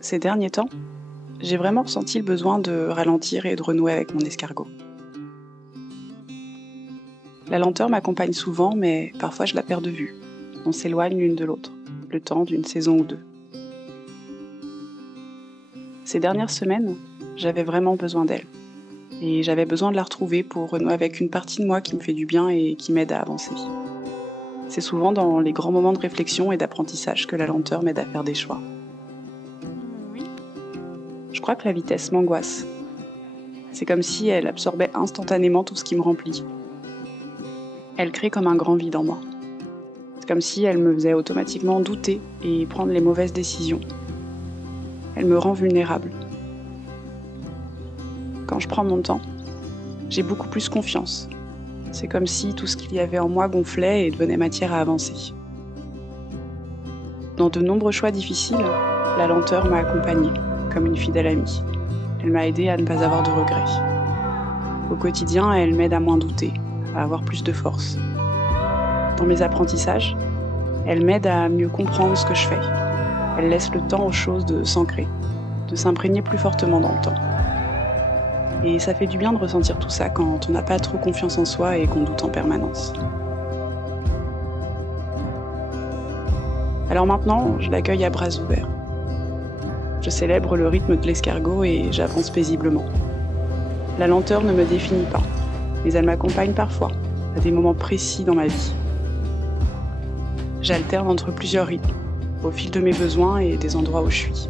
Ces derniers temps, j'ai vraiment ressenti le besoin de ralentir et de renouer avec mon escargot. La lenteur m'accompagne souvent, mais parfois je la perds de vue. On s'éloigne l'une de l'autre, le temps d'une saison ou deux. Ces dernières semaines, j'avais vraiment besoin d'elle. Et j'avais besoin de la retrouver pour renouer avec une partie de moi qui me fait du bien et qui m'aide à avancer. C'est souvent dans les grands moments de réflexion et d'apprentissage que la lenteur m'aide à faire des choix. Je crois que la vitesse m'angoisse. C'est comme si elle absorbait instantanément tout ce qui me remplit. Elle crée comme un grand vide en moi. C'est comme si elle me faisait automatiquement douter et prendre les mauvaises décisions. Elle me rend vulnérable. Quand je prends mon temps, j'ai beaucoup plus confiance. C'est comme si tout ce qu'il y avait en moi gonflait et devenait matière à avancer. Dans de nombreux choix difficiles, la lenteur m'a accompagnée, comme une fidèle amie. Elle m'a aidée à ne pas avoir de regrets. Au quotidien, elle m'aide à moins douter, à avoir plus de force. Dans mes apprentissages, elle m'aide à mieux comprendre ce que je fais. Elle laisse le temps aux choses de s'ancrer, de s'imprégner plus fortement dans le temps. Et ça fait du bien de ressentir tout ça quand on n'a pas trop confiance en soi et qu'on doute en permanence. Alors maintenant, je l'accueille à bras ouverts. Je célèbre le rythme de l'escargot et j'avance paisiblement. La lenteur ne me définit pas, mais elle m'accompagne parfois, à des moments précis dans ma vie. J'alterne entre plusieurs rythmes, au fil de mes besoins et des endroits où je suis.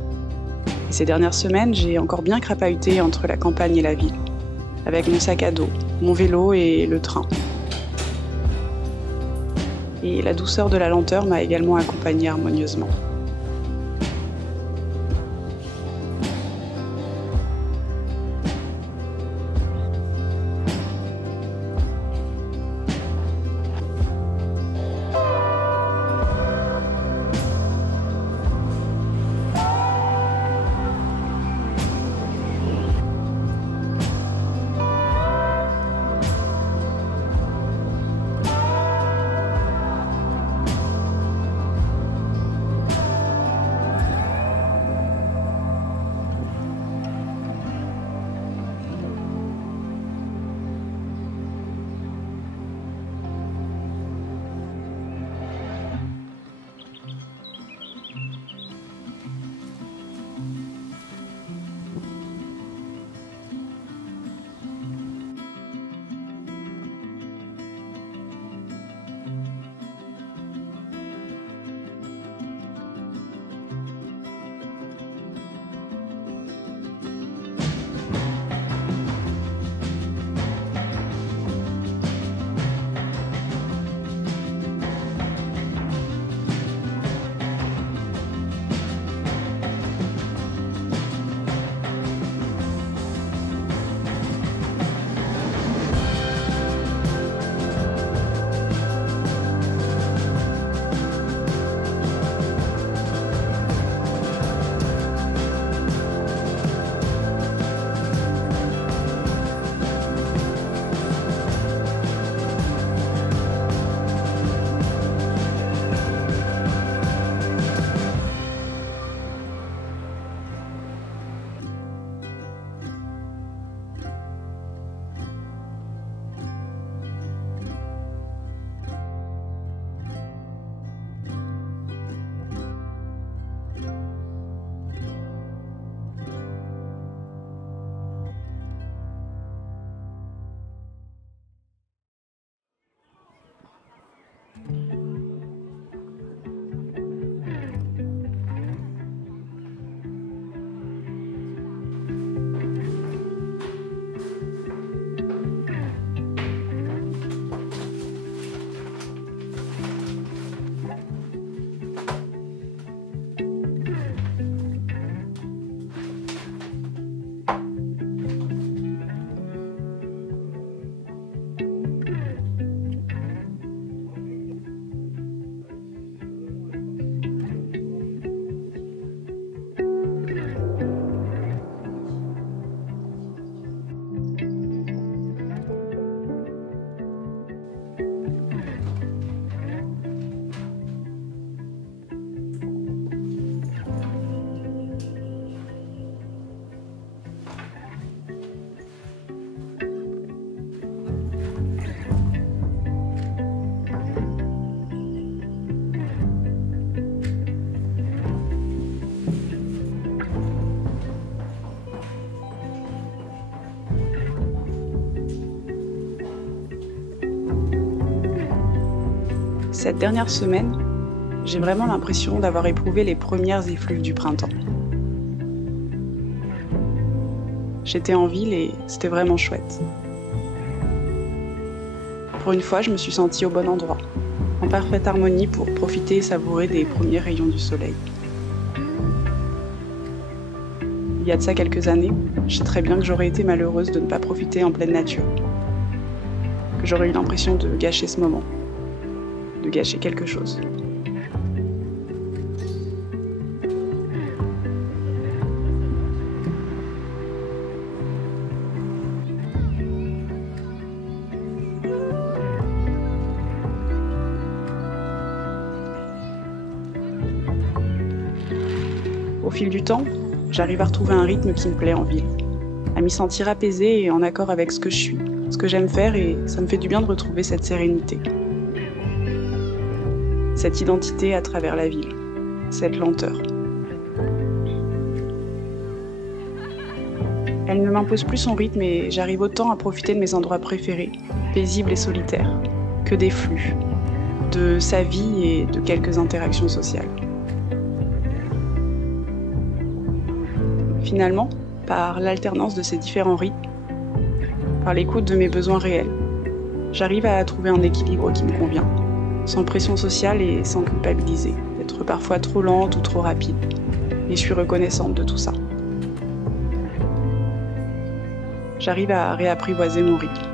Et ces dernières semaines, j'ai encore bien crapahuté entre la campagne et la ville, avec mon sac à dos, mon vélo et le train. Et la douceur de la lenteur m'a également accompagnée harmonieusement. Cette dernière semaine, j'ai vraiment l'impression d'avoir éprouvé les premières effluves du printemps. J'étais en ville et c'était vraiment chouette. Pour une fois, je me suis sentie au bon endroit, en parfaite harmonie pour profiter et savourer des premiers rayons du soleil. Il y a de ça quelques années, je sais très bien que j'aurais été malheureuse de ne pas profiter en pleine nature, que j'aurais eu l'impression de gâcher ce moment, de gâcher quelque chose. Au fil du temps, j'arrive à retrouver un rythme qui me plaît en ville, à m'y sentir apaisée et en accord avec ce que je suis, ce que j'aime faire, et ça me fait du bien de retrouver cette sérénité, cette identité à travers la ville, cette lenteur. Elle ne m'impose plus son rythme et j'arrive autant à profiter de mes endroits préférés, paisibles et solitaires, que des flux, de sa vie et de quelques interactions sociales. Finalement, par l'alternance de ces différents rythmes, par l'écoute de mes besoins réels, j'arrive à trouver un équilibre qui me convient, sans pression sociale et sans culpabiliser, d'être parfois trop lente ou trop rapide. Et je suis reconnaissante de tout ça. J'arrive à réapprivoiser mon rythme.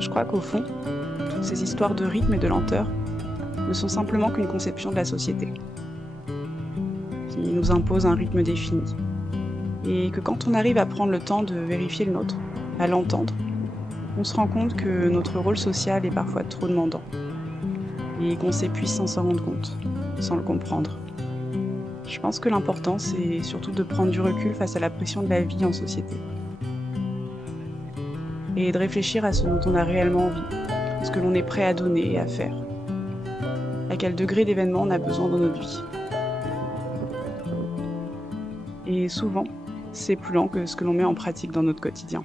Je crois qu'au fond, toutes ces histoires de rythme et de lenteur ne sont simplement qu'une conception de la société, qui nous impose un rythme défini, et que quand on arrive à prendre le temps de vérifier le nôtre, à l'entendre, on se rend compte que notre rôle social est parfois trop demandant, et qu'on s'épuise sans s'en rendre compte, sans le comprendre. Je pense que l'important, c'est surtout de prendre du recul face à la pression de la vie en société, et de réfléchir à ce dont on a réellement envie, ce que l'on est prêt à donner et à faire, à quel degré d'événement on a besoin dans notre vie. Et souvent, c'est plus lent que ce que l'on met en pratique dans notre quotidien.